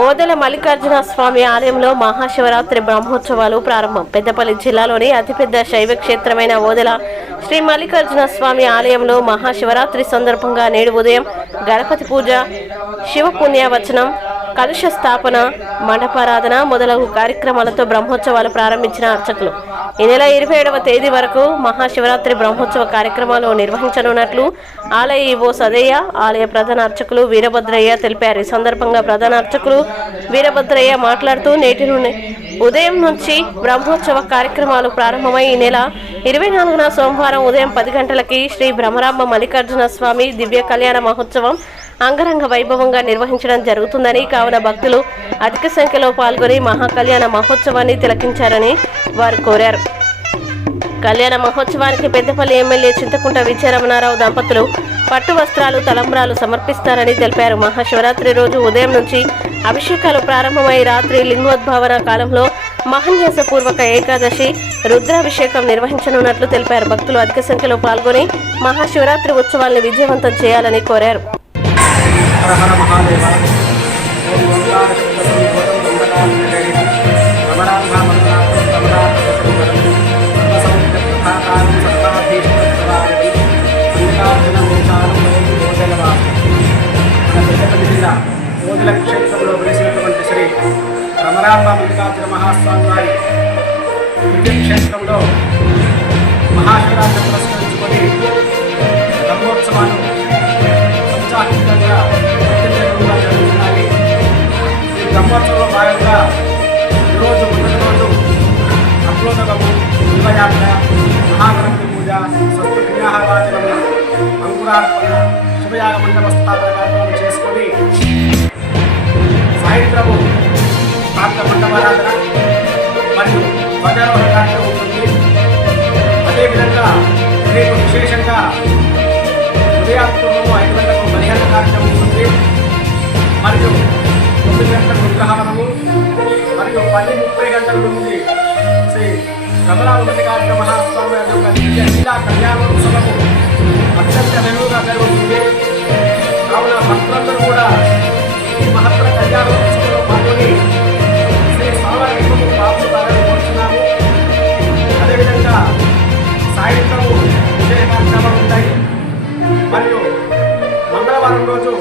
ఓదెల మల్లికార్జున స్వామి ఆలయంలో మహాశివరాత్రి బ్రహ్మోత్సవాలు ప్రారంభం. పెద్దపల్లి జిల్లాలోని అతిపెద్ద శైవ క్షేత్రమైన ఓదెల శ్రీ మల్లికార్జున స్వామి ఆలయంలో మహాశివరాత్రి సందర్భంగా నేడు ఉదయం గణపతి పూజ, శివ పుణ్యవచనం, కలుష స్థాపన, మండపారాధన మొదలగు కార్యక్రమాలతో బ్రహ్మోత్సవాలు ప్రారంభించిన అర్చకులు ఈ నెల 27వ తేదీ వరకు మహాశివరాత్రి బ్రహ్మోత్సవ కార్యక్రమాలు నిర్వహించనున్నట్లు ఆలయ ఈవో సదయ్య, ఆలయ ప్రధాన అర్చకులు వీరభద్రయ్య తెలిపారు. ఈ సందర్భంగా ప్రధాన అర్చకులు వీరభద్రయ్య మాట్లాడుతూ నేటి నుండి ఉదయం నుంచి బ్రహ్మోత్సవ కార్యక్రమాలు ప్రారంభమై ఈ నెల 24న సోమవారం ఉదయం 10 గంటలకి శ్రీ బ్రహ్మరాంబ మల్లికార్జున స్వామి దివ్య కళ్యాణ మహోత్సవం అంగరంగ వైభవంగా నిర్వహించడం జరుగుతుందని, కావున భక్తులు అధిక సంఖ్యలో పాల్గొని మహాకళ్యాణ మహోత్సవాన్ని తిలకించారని వారు కోరారు. కళ్యాణ మహోత్సవానికి పెద్దపల్లి ఎమ్మెల్యే చింతకుంట విజయరమణారావు దంపతులు పట్టు వస్త్రాలు, తలంబ్రాలు సమర్పిస్తారని తెలిపారు. మహాశివరాత్రి రోజు ఉదయం నుంచి అభిషేకాలు ప్రారంభమై రాత్రి లింగోద్భావన కాలంలో మహాన్యాసపూర్వక ఏకాదశి రుద్రాభిషేకం నిర్వహించనున్నట్లు తెలిపారు. భక్తులు అధిక సంఖ్యలో పాల్గొని మహాశివరాత్రి ఉత్సవాలను విజయవంతం చేయాలని కోరారు. ఓదెల క్షేత్రంలో వెలిసినటువంటి శ్రీ బ్రహ్మరాంబ మల్లికార్జున మహాస్వామి వారి దివ్యక్షేత్రంలో మహాశివరాత్రి పురస్కరించుకొని బ్రహ్మోత్సవాలు ఉత్సాహితంగా జరుగుతున్నాయి. ఈ బ్రహ్మోత్సవంలో భాగంగా ఈరోజు మొదటి రోజు అప్లోదకము, శివయాత్ర, మహాగణపతి పూజ, స్వస్తి విగ్రహవాచనము, అంకురార్పణ, శివయాగ మండప స్థాపన కార్యక్రమం చేసుకొని సాయంత్రము ప్రాంత మండపారాధన మరియు ధ్వజారోహణ కార్యక్రమం ఉంటుంది. అదేవిధంగా రేపు విశేషంగా ఉదయాత్పూర్వము 5 గంటలకు బలిహరణ కార్యక్రమం ఉంటుంది. మరియు 9 గంటలకు విగ్రహవనము మరియు 10:30 గంటల నుండి శ్రీ బ్రహ్మరాంబ మల్లికార్జున మహాస్వామి యొక్క దివ్య లీలా కళ్యాణోత్సవము అత్యంత వెలుగుగా జరుగుతుంది. కావున భక్తులందరూ కూడా ఈ మహత్తర కళ్యాణోత్సవంలో పాల్గొని శ్రీ స్వామివారి పాల్గొనాలని కోరుతున్నాము. అదేవిధంగా సాయంత్రము విశేష కార్యక్రమాలు ఉంటాయి. మరియు మంగళవారం రోజు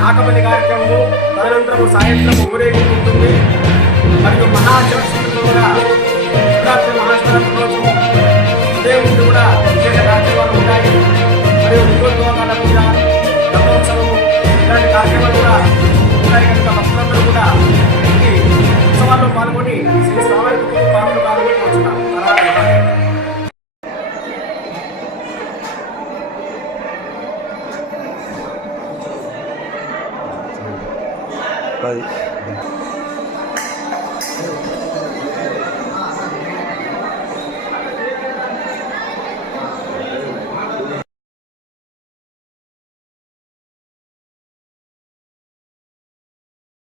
నాకబలి కార్యక్రమము, తదనంతరము సాయంత్రము ఊరేగింపు ఉంటుంది. మరియు మహాశివరాత్రి కూడా శివరాత్రి మహాశివరాత్రి రోజు ఉదయం నుండి కూడా విశేష కార్యక్రమాలు ఉంటాయి. మరియు లింగోద్భవాల పూజ, బ్రహ్మోత్సవము ఇలాంటి కార్యక్రమాలు కూడా ఉంటాయి. కనుక భక్తులందరూ కూడా ఈ ఉత్సవాల్లో పాల్గొని శ్రీ స్వామి పాల్గొని వచ్చినారు. అది